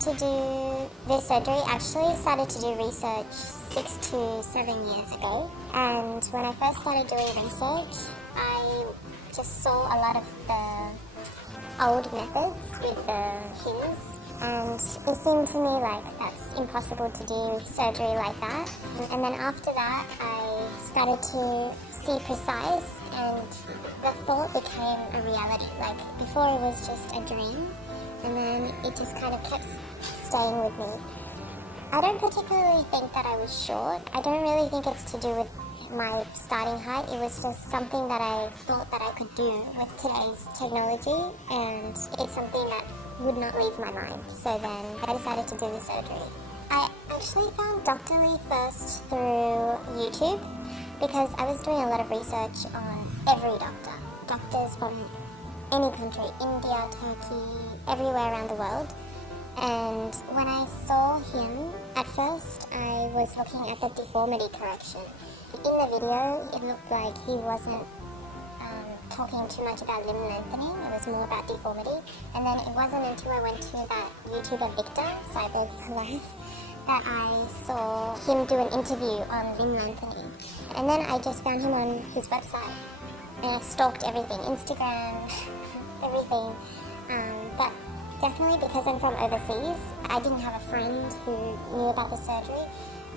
to do this surgery, actually started to do research 6 to 7 years ago. And when I first started doing research, I just saw a lot of the old methods with the pins. And it seemed to me like that's impossible to do surgery like that. And then after that, I started to see PRECICE, and the thought became a reality. Like before it was just a dream, and then it just kind of kept staying with me. I don't particularly think that I was short. I don't really think it's to do with my starting height. It was just something that I thought that I could do with today's technology, and it's something that would not leave my mind. So then I decided to do the surgery. I actually found Dr. Lee first through YouTube because I was doing a lot of research on every doctor. Doctors from any country, India, Turkey, everywhere around the world. And when I saw him, at first I was looking at the deformity correction. In the video, it looked like he wasn't talking too much about limb lengthening. It was more about deformity. And then it wasn't until I went to that YouTuber Victor, Cyber for Life, that I saw him do an interview on limb lengthening. And then I just found him on his website. And I stalked everything, Instagram, everything. But definitely because I'm from overseas, I didn't have a friend who knew about the surgery.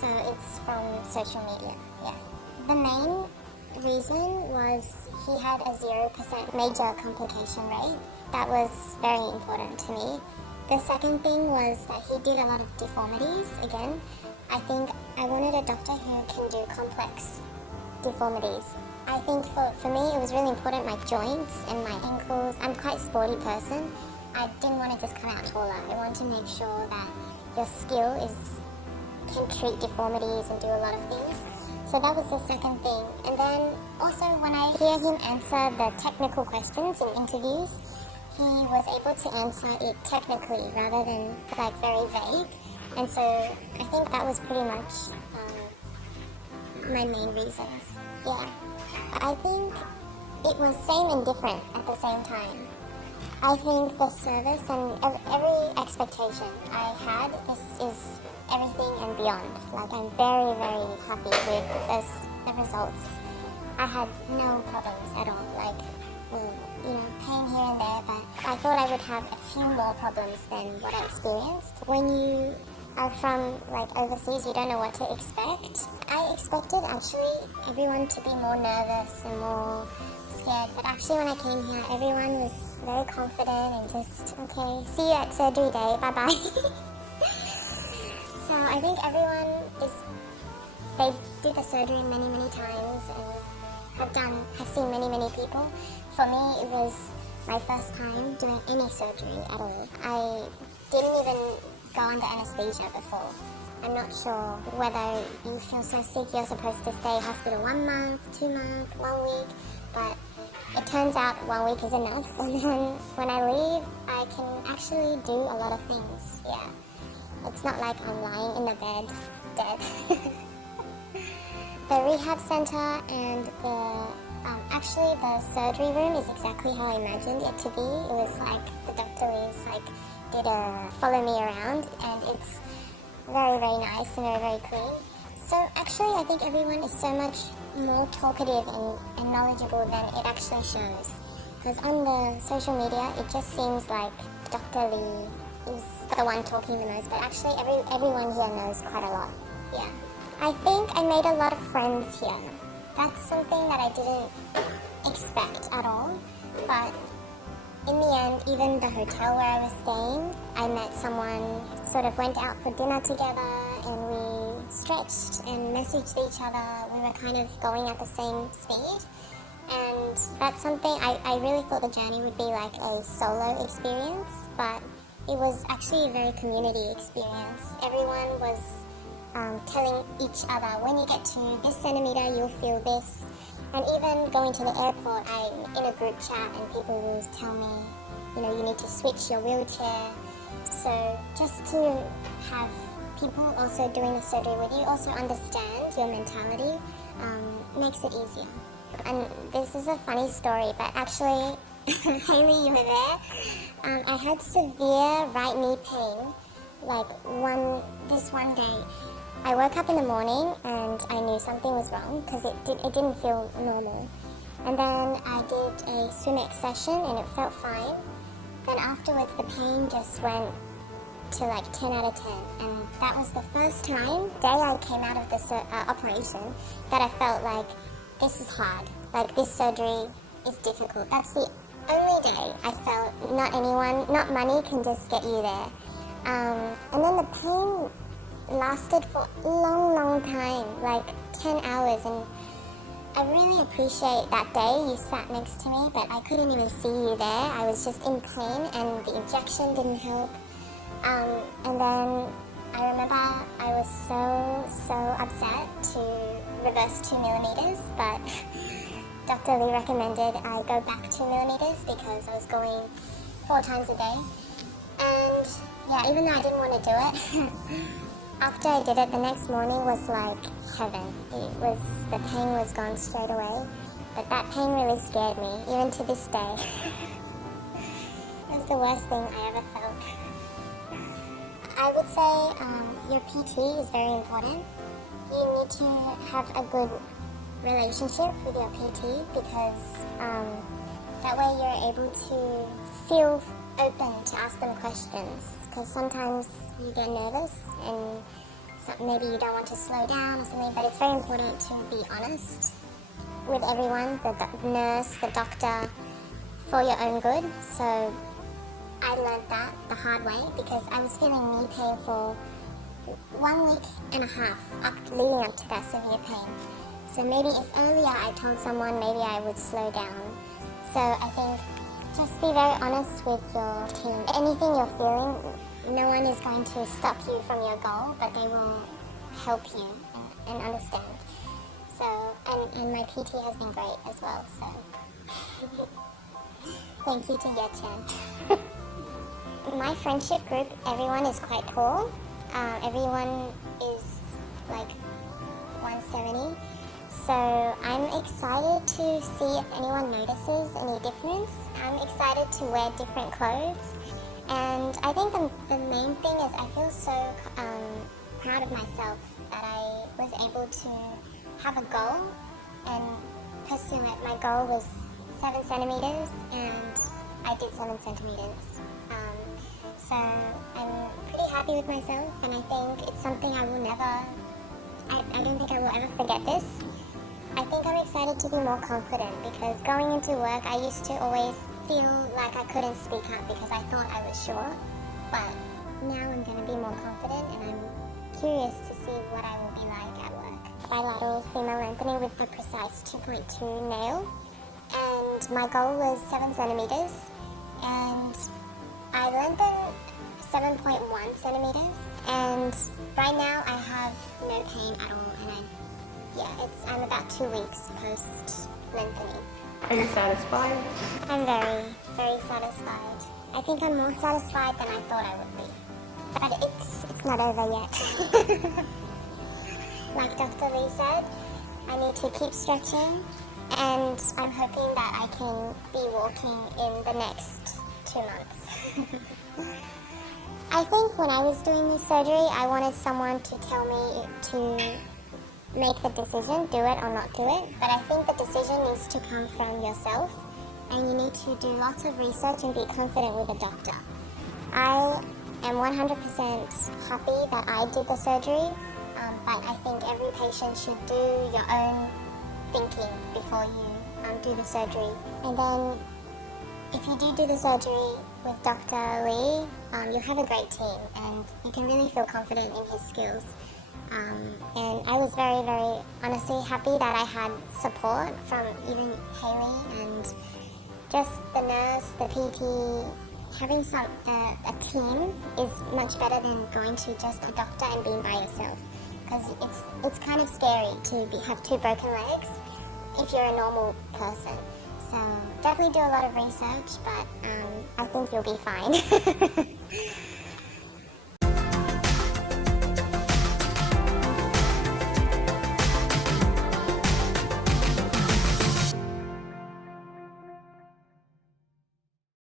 So it's from social media, yeah. The main reason was he had a 0% major complication rate. That was very important to me. The second thing was that he did a lot of deformities. Again, I think I wanted a doctor who can do complex deformities. I think for me it was really important, my joints and my ankles. I'm quite a sporty person. I didn't want to just come out taller. I wanted to make sure that your skill can treat deformities and do a lot of things. So that was the second thing. And then also when I hear him answer the technical questions in interviews, he was able to answer it technically rather than like very vague. And so I think that was pretty much my main reasons. Yeah. I think it was same and different at the same time. I think the service and every expectation I had, this is everything and beyond. Like I'm very, very happy with the results. I had no problems at all. Like, pain here and there, but I thought I would have a few more problems than what I experienced. When you are from like overseas, you don't know what to expect. I expected actually everyone to be more nervous and more scared, but actually when I came here, everyone was very confident and just, okay, see you at surgery day, bye bye. So I think everyone they did the surgery many, many times and have seen many, many people. For me, it was my first time doing any surgery at all. I didn't even go under anesthesia before. I'm not sure whether you feel so sick you're supposed to stay hospital 1 month, 2 months, 1 week, but it turns out 1 week is enough. And then when I leave, I can actually do a lot of things. Yeah, it's not like I'm lying in the bed dead. The rehab center and the surgery room is exactly how I imagined it to be. It was like the doctor did a follow me around, and it's very, very nice and very, very clean. So actually I think everyone is so much more talkative and knowledgeable than it actually shows. Because on the social media it just seems like Dr. Lee is the one talking the most, but actually everyone here knows quite a lot. Yeah. I think I made a lot of friends here. That's something that I didn't expect at all, but in the end, even the hotel where I was staying, I met someone, sort of went out for dinner together, and we stretched and messaged each other. We were kind of going at the same speed, and that's something I really thought the journey would be like a solo experience, but it was actually a very community experience. Everyone was telling each other, when you get to this centimeter, you'll feel this. And even going to the airport, I'm in a group chat and people will tell me, you need to switch your wheelchair. So just to have people also doing the surgery with you, also understand your mentality, makes it easier. And this is a funny story, but actually, Hayley, you were there. I had severe right knee pain like this one day, I woke up in the morning and I knew something was wrong because it didn't feel normal. And then I did a swim session and it felt fine. Then afterwards the pain just went to like 10 out of 10, and that was the first time day I came out of this operation that I felt like this is hard, like this surgery is difficult. That's the only day I felt not money can just get you there. And then the pain lasted for a long time, like 10 hours, and I really appreciate that day you sat next to me, but I couldn't even see you there. I was just in pain and the injection didn't help. And then I remember I was so upset to reverse 2 millimeters, but Dr. Lee recommended I go back 2 millimeters because I was going 4 times a day. And yeah, even though I didn't want to do it, after I did it, the next morning was like heaven. The pain was gone straight away, but that pain really scared me, even to this day. It was the worst thing I ever felt. I would say your PT is very important. You need to have a good relationship with your PT because that way you're able to feel open to ask them questions. Because sometimes you get nervous and maybe you don't want to slow down or something, but it's very important to be honest with everyone, the nurse, the doctor, for your own good. So I learned that the hard way because I was feeling knee pain for 1 week and a half leading up to that severe pain. So maybe if earlier I told someone, maybe I would slow down. So I think just be very honest with your team. Anything you're feeling, no one is going to stop you from your goal, but they will help you and understand. So, and my PT has been great as well, so thank you to Ye-chan. My friendship group, everyone is quite tall. Everyone is like 170. So I'm excited to see if anyone notices any difference. I'm excited to wear different clothes. And I think the main thing is I feel so proud of myself that I was able to have a goal and pursue it. My goal was 7 centimeters and I did 7 centimeters. So I'm pretty happy with myself, and I think it's something I will never, I don't think I will ever forget this. I think I'm excited to be more confident because going into work I used to always feel like I couldn't speak up because I thought I was sure, but now I'm going to be more confident and I'm curious to see what I will be like at work. Bilateral female lengthening with the PRECICE 2.2 nail, and my goal was 7 centimeters, and I lengthened 7.1 centimeters, and right now I have no pain at all, and I'm about 2 weeks post lengthening. Are you satisfied? I'm very, very satisfied. I think I'm more satisfied than I thought I would be, but it's not over yet. Like Dr. Lee said, I need to keep stretching, and I'm hoping that I can be walking in the next 2 months. I think when I was doing this surgery, I wanted someone to tell me to make the decision, do it or not do it. But I think the decision needs to come from yourself, and you need to do lots of research and be confident with a doctor. I am 100% happy that I did the surgery, but I think every patient should do your own thinking before you do the surgery. And then if you do the surgery with Dr. Lee, you'll have a great team and you can really feel confident in his skills. And I was very, very honestly happy that I had support from even Haley and just the nurse, the PT. Having a team is much better than going to just a doctor and being by yourself, because it's kind of scary to have 2 broken legs if you're a normal person. So definitely do a lot of research, but I think you'll be fine.